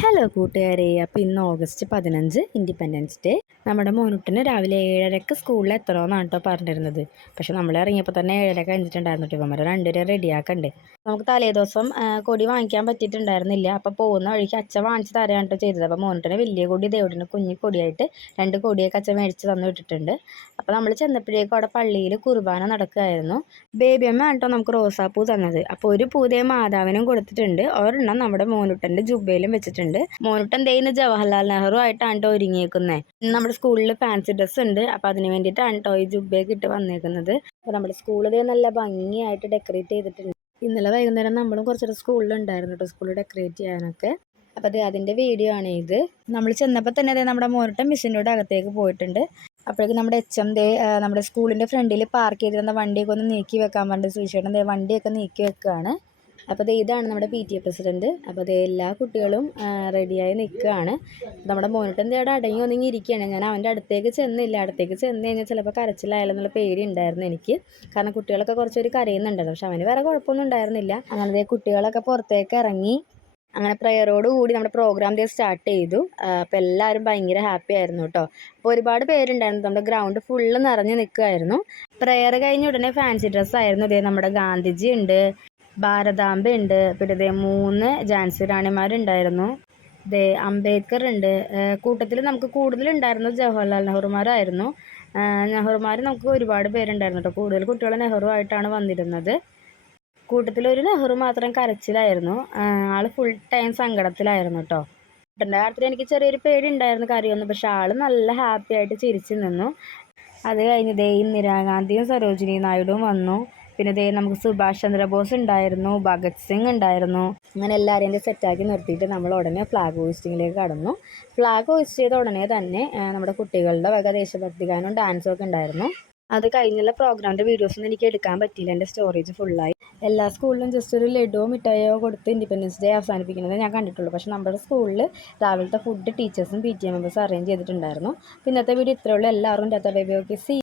Hello കൂട്ടുകാരെ, അപ്പോൾ ഇന്ന് ഓഗസ്റ്റ് 15 ഇൻഡിപെൻഡൻസ് ഡേ. നമ്മുടെ മോനുട്ടിന് രാവിലെ 7:30 സ്കൂളിൽ എത്തണമെന്നാണ് കേട്ടോ പറഞ്ഞിരുന്നത്. പക്ഷെ നമ്മൾ ഇറങ്ങിയപ്പോൾ തന്നെ 7:30 കഴിഞ്ഞിട്ടുണ്ടായിരുന്നു. ഇവന്മാരെ രണ്ടുപേരെ റെഡിയാക്കണ്ടേ. നമുക്ക് തലേദിവസം കൊടി വാങ്ങിക്കാൻ പറ്റിയിട്ടുണ്ടായിരുന്നില്ല. അപ്പോൾ പോകുന്ന വഴിക്ക് അച്ഛൻ വാങ്ങിച്ച് തരാണ് കേട്ടോ ചെയ്തത്. അപ്പോൾ മോനുട്ടിന് വലിയ കൊടി, ദേവുടിന് കുഞ്ഞി കൊടിയായിട്ട് 2 കൊടിയൊക്കെ അച്ഛൻ മേടിച്ച് തന്നു വിട്ടിട്ടുണ്ട്. അപ്പോൾ നമ്മൾ ചെന്നപ്പോഴേക്കും അവിടെ പള്ളിയിൽ കുർബാന നടക്കുകയായിരുന്നു. ബേബിയമ്മ കേട്ടോ നമുക്ക് റോസാപ്പൂ തന്നത്. അപ്പോൾ ഒരു പൂതേ മാതാവിനും കൊടുത്തിട്ടുണ്ട്, ഒരെണ്ണം നമ്മുടെ മോനുട്ടൻ്റെ ജുബയിലും വെച്ചിട്ടുണ്ട്. മോനുട്ടൻ ഇന്ന് ജവഹർലാൽ നെഹ്റു ആയിട്ടാണ് കേട്ടോ ഒരുങ്ങിയേക്കുന്നത്. നമ്മുടെ സ്കൂളിൽ ഫാൻസി ഡ്രസ്സ് ഉണ്ട്. അപ്പോൾ അതിന് വേണ്ടിയിട്ടാണ് കേട്ടോ ഈ ജുബയൊക്കെ ഇട്ട് വന്നേക്കുന്നത്. അപ്പോൾ നമ്മുടെ സ്കൂളിൽ നല്ല ഭംഗിയായിട്ട് ഡെക്കറേറ്റ് ചെയ്തിട്ടുണ്ട്. ഇന്നലെ വൈകുന്നേരം നമ്മളും കുറച്ചൊരു സ്കൂളിലുണ്ടായിരുന്നു കേട്ടോ, സ്കൂളിൽ ഡെക്കറേറ്റ് ചെയ്യാനൊക്കെ. അപ്പോൾ അതിൻ്റെ വീഡിയോ ആണ് ഇത്. നമ്മൾ ചെന്നപ്പോൾ തന്നെ നമ്മുടെ മോനുട്ടൻ മിസ്സിനോട് അകത്തേക്ക് പോയിട്ടുണ്ട്. അപ്പോഴേക്കും നമ്മുടെ HM നമ്മുടെ സ്കൂളിൻ്റെ ഫ്രണ്ടിൽ പാർക്ക് ചെയ്തിരുന്ന വണ്ടിയൊക്കെ ഒന്ന് നീക്കി വെക്കാൻ പറഞ്ഞിട്ട് സുവിശേഷൻ വണ്ടിയൊക്കെ നീക്കി വെക്കുകയാണ്. അപ്പോൾ ഇതാണ് നമ്മുടെ PTA പ്രസിഡൻറ്റ്. അപ്പോൾ എല്ലാ കുട്ടികളും റെഡിയായി നിൽക്കുകയാണ്. നമ്മുടെ മോനുട്ടൻ അവിടെ അടങ്ങി ഒതുങ്ങി ഇരിക്കുകയാണ്. ഞാൻ അവൻ്റെ അടുത്തേക്ക് ചെന്നില്ല. അടുത്തേക്ക് ചെന്ന് കഴിഞ്ഞാൽ ചിലപ്പോൾ കരച്ചിലായാലെന്നുള്ള പേടി ഉണ്ടായിരുന്നു എനിക്ക്. കാരണം കുട്ടികളൊക്കെ കുറച്ചൊരു കരയുന്നുണ്ടായിരുന്നു. പക്ഷെ അവന് വേറെ കുഴപ്പമൊന്നും ഉണ്ടായിരുന്നില്ല. അങ്ങനെ കുട്ടികളൊക്കെ പുറത്തേക്ക് ഇറങ്ങി. അങ്ങനെ പ്രയറോട് കൂടി നമ്മുടെ പ്രോഗ്രാം സ്റ്റാർട്ട് ചെയ്തു. അപ്പോൾ എല്ലാവരും ഭയങ്കര ഹാപ്പി ആയിരുന്നു കേട്ടോ. അപ്പോൾ ഒരുപാട് പേരുണ്ടായിരുന്നു. നമ്മുടെ ഗ്രൗണ്ട് ഫുള്ള് നിറഞ്ഞ് നിൽക്കുമായിരുന്നു. പ്രയർ കഴിഞ്ഞ ഉടനെ ഫാൻസി ഡ്രസ്സായിരുന്നു. നമ്മുടെ ഗാന്ധിജി ഉണ്ട്, ഭാരതാംബ ഉണ്ട്, പിന്നെ 3 ഝാൻസി റാണിമാരുണ്ടായിരുന്നു, അംബേദ്കർ ഉണ്ട്. കൂട്ടത്തിൽ നമുക്ക് കൂടുതലുണ്ടായിരുന്നത് ജവഹർലാൽ നെഹ്റുമാരായിരുന്നു. നെഹ്റുമാർ നമുക്ക് ഒരുപാട് പേരുണ്ടായിരുന്നു കേട്ടോ. കൂടുതൽ കുട്ടികൾ നെഹ്റു ആയിട്ടാണ് വന്നിരുന്നത്. കൂട്ടത്തിലൊരു നെഹ്റു മാത്രം കരച്ചിലായിരുന്നു. ആൾ ഫുൾ ടൈം സങ്കടത്തിലായിരുന്നു കേട്ടോ. കുട്ടൻ്റെ കാര്യത്തിൽ എനിക്ക് ചെറിയൊരു പേടി ഉണ്ടായിരുന്നു, കാര്യമൊന്നും. പക്ഷെ ആൾ നല്ല ഹാപ്പി ആയിട്ട് ചിരിച്ചു നിന്നു. അത് കഴിഞ്ഞ് ഇന്ദിരാഗാന്ധിയും സരോജിനി നായിഡുവും വന്നു. പിന്നെ നമുക്ക് സുഭാഷ് ചന്ദ്രബോസ് ഉണ്ടായിരുന്നു, ഭഗത് സിംഗ് ഉണ്ടായിരുന്നു. അങ്ങനെ എല്ലാവരെയും സെറ്റാക്കി നിർത്തിയിട്ട് നമ്മൾ ഉടനെ ഫ്ലാഗ് ഹോയിസ്റ്റിങ്ങിലേക്ക് കടന്നു. ഫ്ലാഗ് ഹോയിസ്റ്റ് ചെയ്ത ഉടനെ തന്നെ നമ്മുടെ കുട്ടികളുടെ വക ദേശഭക്തി ഗാനവും ഡാൻസും ഒക്കെ ഉണ്ടായിരുന്നു. അത് കഴിഞ്ഞുള്ള പ്രോഗ്രാമിൻ്റെ വീഡിയോസൊന്നും എനിക്ക് എടുക്കാൻ പറ്റിയില്ല, എൻ്റെ സ്റ്റോറേജ് ഫുള്ളായി. എല്ലാ സ്കൂളിലും ജസ്റ്റ് ഒരു ലഡുവോ മിഠായിയോ കൊടുത്ത് ഇൻഡിപെൻഡൻസ് ഡേ അവസാനിപ്പിക്കുന്നത് ഞാൻ കണ്ടിട്ടുള്ളൂ. പക്ഷേ നമ്മുടെ സ്കൂളിൽ രാവിലത്തെ ഫുഡ് ടീച്ചേഴ്സും PTA മെമ്പേഴ്സും അറേഞ്ച് ചെയ്തിട്ടുണ്ടായിരുന്നു. ഇന്നത്തെ വീഡിയോ ഇത്രയേ ഉള്ളൂ. എല്ലാവർക്കും ടാറ്റാ ബൈ ബൈ. Okay, see.